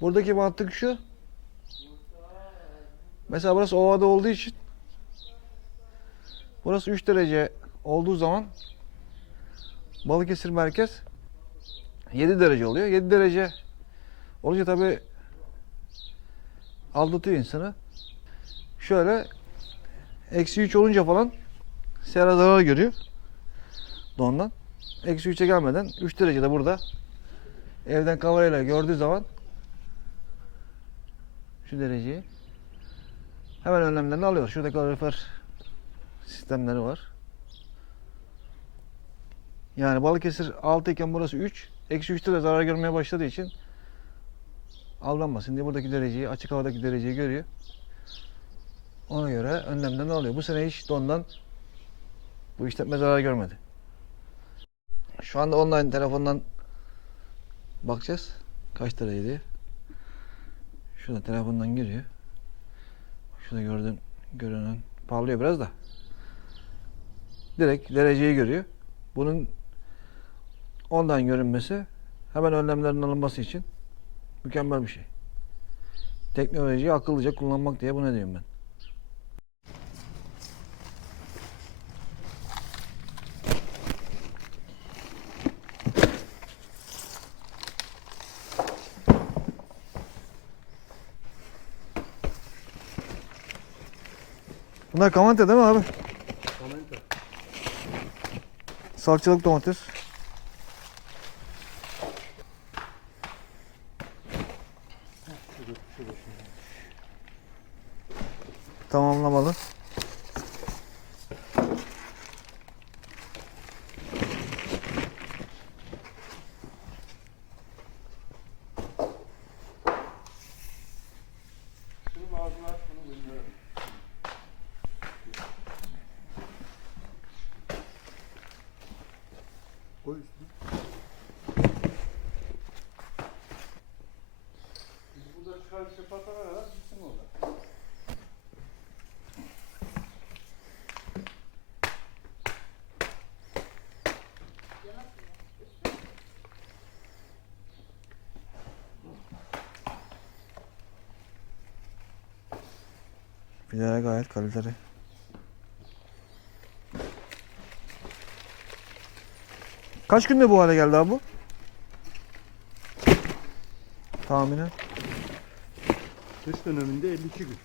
Buradaki mantık şu. Mesela burası ovada olduğu için burası 3 derece olduğu zaman Balıkesir merkez 7 derece oluyor. 7 derece olunca tabi aldatıyor insanı. Şöyle eksi 3 olunca falan sera zarar görüyor dondan. Eksi 3'e gelmeden 3 derecede burada evden kamerayla gördüğü zaman şu dereceyi hemen önlemlerini alıyor. Şurada kalorifer sistemleri var. Yani Balıkesir 6 iken burası 3. Eksi 3'te de zarar görmeye başladığı için aldanmasın diye buradaki dereceyi, açık havadaki dereceyi görüyor. Ona göre önlemlerini alıyor. Bu sene hiç dondan bu işletme zarar görmedi. Şu anda online telefondan bakacağız. Kaç diye. Şurada telefondan giriyor. Şurada gördüğün görünen parlıyor biraz da. Direkt dereceyi görüyor. Bunun ondan görünmesi hemen önlemlerin alınması için mükemmel bir şey. Teknolojiyi akıllıca kullanmak diye bu ne diyorum ben. Bunlar kavante değil mi abi? Komento. Salçalık domates. Tamamlamalı. Koy üstüne. Biz burada çıkar çıpatana kadar gitsin orada. Fideler gayet kaliteli. Kaç günde bu hale geldi abi bu? Tahminen. Kış döneminde 52 gün.